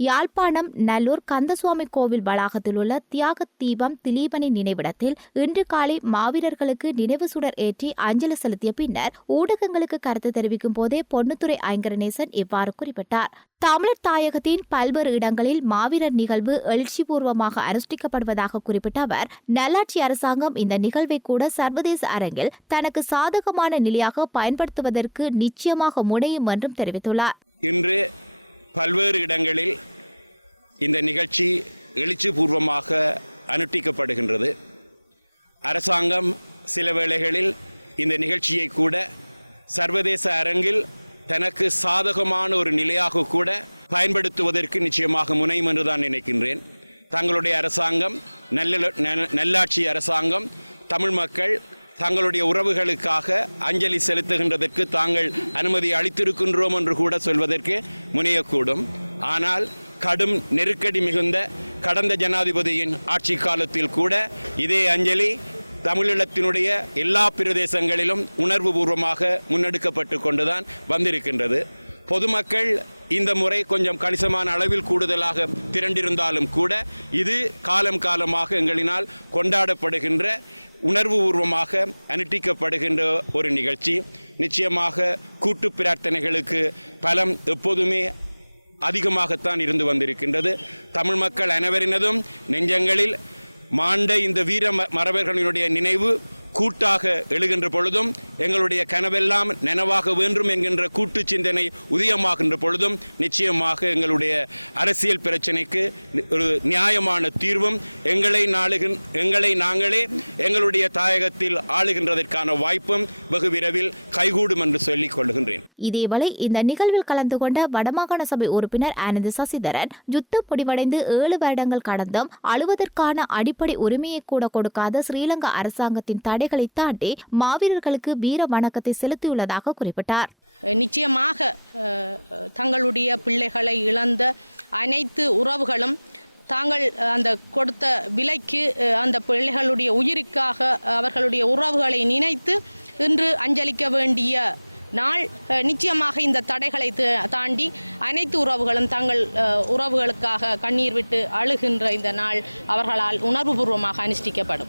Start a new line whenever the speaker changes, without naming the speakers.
யாழ்ப்பாணம் நல்லூர் கந்தசுவாமி கோவில் வளாகத்தில் உள்ள தியாக தீபம் திலீபனின் நினைவிடத்தில் இன்று காலை மாவீரர்களுக்கு நினைவு சுடர் ஏற்றி அஞ்சலி செலுத்திய பின்னர் ஊடகங்களுக்கு கருத்து தெரிவிக்கும் போதே பொன்னுத்துறை ஐங்கரநேசன் இவ்வாறு குறிப்பிட்டார். தமிழர் தாயகத்தின் பல்வேறு இடங்களில் மாவீரர் நிகழ்வு எழுச்சிபூர்வமாக அனுஷ்டிக்கப்படுவதாக குறிப்பிட்ட அவர் நல்லாட்சி அரசாங்கம் இந்த நிகழ்வை கூட சர்வதேச அரங்கில் தனக்கு சாதகமான நிலையாக பயன்படுத்துவதற்கு நிச்சயமாக முனையும் என்றும் தெரிவித்துள்ளார்.
இன்று பல்வேறு இடங்களில் இந்த நிகழ்ச்சி எழுச்சிபூர்வமாக அனுஷ்டிக்கப்படுகின்றது அரசாங்கம் சில வேளைகளில் இந்த நிகழ்ச்சியை கூட சர்வதேச அரங்கில் தனக்கு சாதகமான ஒரு நிலையாக கூட பயன்படுத்துவதற்கு நிச்சயமாக முனையும் என்று தான் நினைக்கின்றேன். தங்களுடைய அரசாங்கம் நல்ல நல்லாட்சி அரசாங்கம் தமிழ் மக்கள் தங்களுடைய உறவுகளுக்காக அஞ்சலி செலுத்துகின்றதற்கு தாங்கள் அனுமதி அளித்திருக்கின்றோம் என்று கூட சொல்வதற்கு முனையக்கூடும். ஆனால் கடும் நெருக்கடி மிகுந்த கடந்த ஜனாதிபதியின் ஆட்சி காலத்தில் கூட இதே அஞ்சலி தமிழீழத்தினுடைய எல்லா பிரதேசங்களிலும் உணர்வுபூர்வமாக முன்னெடுக்கப்பட்டு கொண்டுதான் வந்திருக்கின்றது. பொதுமக்கள் இந்த முறை கொஞ்சம் கணிசமான அளவில் கூடுதலாக திரண்டிருந்தாலும் கூட இது காலம் காலமாக எங்களினால் கொண்டாடப்படுகின்ற உணர்வுபூர்வமாக அனுட்டிக்கப்படுகின்ற ஒரு நிகழ்ச்சி. நிச்சயமாக கூட்டு பிரார்த்தனைகளுக்கு பலம் எப்போதுமே அதிகமாகத்தான் இருந்து வந்திருக்கின்றது. தமிழ் மக்கள் அனைவரினதும் நெஞ்சங்களில் மாண்ட இந்த வீர ம- நினைவு கூட்டாக எழுகின்ற பொழுதும் எங்களுடைய கனவெல்லாம் நனவாக வேண்டும் என்கின்ற கூட்டு சிந்தனை உதயமாகின்ற பொழுதும் நிச்சயமாக எங்களுடைய அரசியல் பிரச்சனைக்கு ஒரு நியாயமான தீர்வும் எங்களை நாளுகின் எங்களை நாங்களே எங்களுடைய தாயகத்தில் ஆளுகின்றதற்கான வாய்ப்பும் வெகு விரைவில் கைகூடும் என்று சொல்லிக் கொள்கின்றேன்.
இதேவேளை இந்த நிகழ்வில் கலந்து கொண்ட வடமாகாண சபை உறுப்பினர் ஆனந்த் சசிதரன் யுத்தம் முடிவடைந்து ஏழு வருடங்கள் கடந்தும் அழுவதற்கான அடிப்படை உரிமையை கூட கொடுக்காத ஸ்ரீலங்கா அரசாங்கத்தின் தடைகளை தாண்டி மாவீரர்களுக்கு வீர வணக்கத்தை செலுத்தியுள்ளதாக குறிப்பிட்டார்.
நிச்சயமாக தங்களுடைய பிள்ளைகளை இழந்த அனைத்து உறவுகளும் தாங்கள் அந்த கொடுத்த விலைக்கு அந்த பிள்ளைகளுடைய உயிருக்காக அவர்களுடைய உறவுகளை நினைத்து இன்று அஞ்சலிக்க வேண்டிய நாள் நிச்சயமாக இந்த தடைகளை தாண்டி அனைத்து உறவுகளும் தங்கள் உறவுகளுக்காக கண்ணீர் விட்டு அழுகின்ற இந்த நாள் அவர்களால் உணர்வுபூர்வமாக அனுஷ்டிக்கப்படும்.